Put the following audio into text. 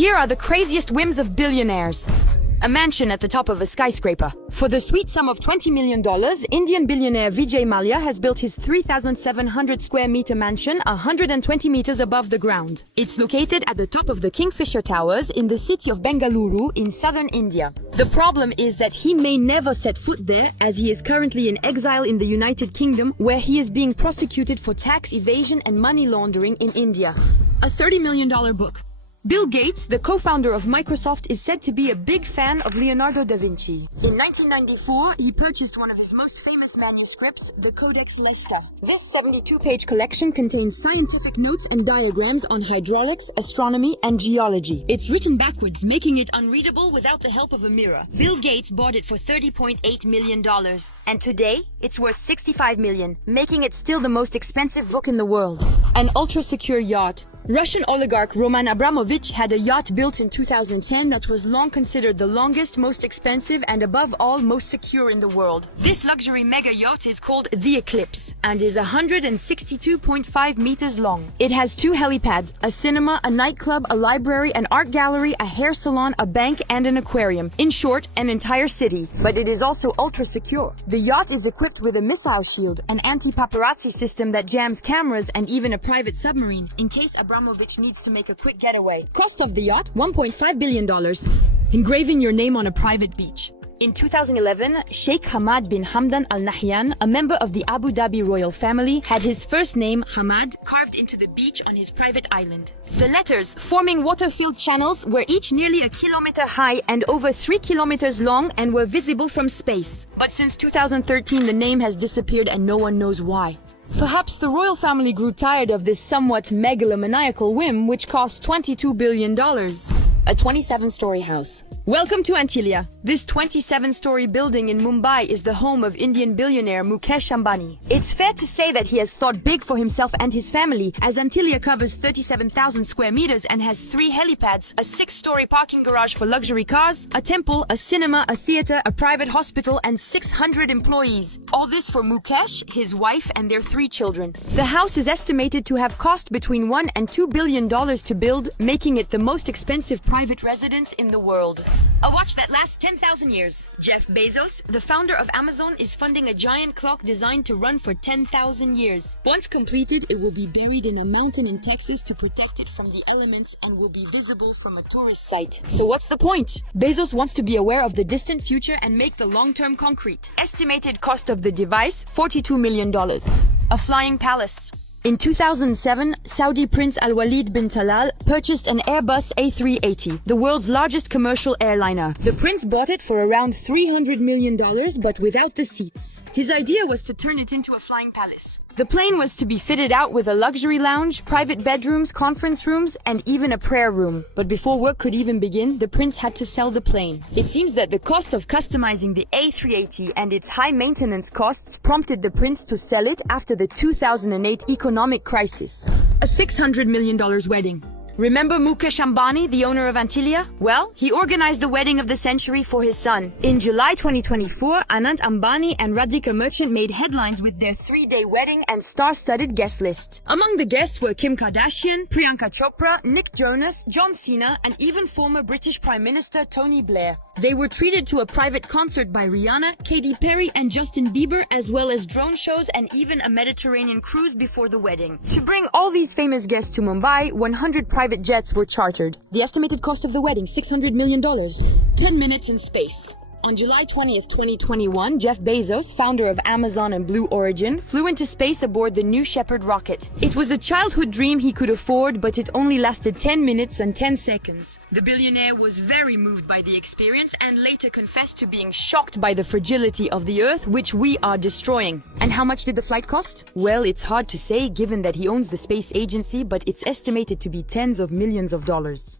Here are the craziest whims of billionaires. A mansion at the top of a skyscraper. For the sweet sum of $20 million, Indian billionaire Vijay Mallya has built his 3,700 square meter mansion 120 meters above the ground. It's located at the top of the Kingfisher Towers in the city of Bengaluru in southern India. The problem is that he may never set foot there, as he is currently in exile in the United Kingdom, where he is being prosecuted for tax evasion and money laundering in India. A $30 million book. Bill Gates, the co-founder of Microsoft, is said to be a big fan of Leonardo da Vinci. In 1994, he purchased one of his most famous manuscripts, the Codex Leicester. This 72-page collection contains scientific notes and diagrams on hydraulics, astronomy, and geology. It's written backwards, making it unreadable without the help of a mirror. Bill Gates bought it for $30.8 million, and today, it's worth $65 million, making it still the most expensive book in the world. An ultra-secure yacht. Russian oligarch Roman Abramovich had a yacht built in 2010 that was long considered the longest, most expensive, and above all, most secure in the world. This luxury mega yacht is called the Eclipse and is 162.5 meters long. It has 2 helipads, a cinema, a nightclub, a library, an art gallery, a hair salon, a bank, and an aquarium. In short, an entire city. But it is also ultra secure. The yacht is equipped with a missile shield, an anti-paparazzi system that jams cameras, and even a private submarine in case Abramovich needs to make a quick getaway. Cost of the yacht, $1.5 billion. Engraving your name on a private beach. In 2011, Sheikh Hamad bin Hamdan Al Nahyan, a member of the Abu Dhabi royal family, had his first name, Hamad, carved into the beach on his private island. The letters, forming water-filled channels, were each nearly 1 kilometer high and over 3 kilometers long and were visible from space. But since 2013, the name has disappeared and no one knows why. Perhaps the royal family grew tired of this somewhat megalomaniacal whim, which cost $22 billion. A 27-story house. Welcome to Antilia. This 27-story building in Mumbai is the home of Indian billionaire Mukesh Ambani. It's fair to say that he has thought big for himself and his family, as Antilia covers 37,000 square meters and has 3 helipads, a 6-story parking garage for luxury cars, a temple, a cinema, a theater, a private hospital, and 600 employees. All this for Mukesh, his wife, and their 3 children. The house is estimated to have cost between $1 and $2 billion to build, making it the most expensive private residence in the world. A watch that lasts 10,000 years. Jeff Bezos, the founder of Amazon, is funding a giant clock designed to run for 10,000 years. Once completed, it will be buried in a mountain in Texas to protect it from the elements and will be visible from a tourist site. So what's the point? Bezos wants to be aware of the distant future and make the long-term concrete. Estimated cost of the device, $42 million. A flying palace. In 2007, Saudi Prince Al-Walid bin Talal purchased an Airbus A380, the world's largest commercial airliner. The prince bought it for around $300 million, but without the seats. His idea was to turn it into a flying palace. The plane was to be fitted out with a luxury lounge, private bedrooms, conference rooms, and even a prayer room. But before work could even begin, the prince had to sell the plane. It seems that the cost of customizing the A380 and its high maintenance costs prompted the prince to sell it after the 2008 economic crisis. A $600 million wedding. Remember Mukesh Ambani, the owner of Antilia? Well, he organized the wedding of the century for his son. In July 2024, Anant Ambani and Radhika Merchant made headlines with their 3-day wedding and star-studded guest list. Among the guests were Kim Kardashian, Priyanka Chopra, Nick Jonas, John Cena, and even former British Prime Minister Tony Blair. They were treated to a private concert by Rihanna, Katy Perry, and Justin Bieber, as well as drone shows and even a Mediterranean cruise before the wedding. To bring all these famous guests to Mumbai, 100 private jets were chartered. The estimated cost of the wedding, $600 million. 10 minutes in space. On July 20th, 2021, Jeff Bezos, founder of Amazon and Blue Origin, flew into space aboard the New Shepard rocket. It was a childhood dream he could afford, but it only lasted 10 minutes and 10 seconds. The billionaire was very moved by the experience and later confessed to being shocked by the fragility of the Earth, which we are destroying. And how much did the flight cost? Well, it's hard to say given that he owns the space agency, but it's estimated to be tens of millions of dollars.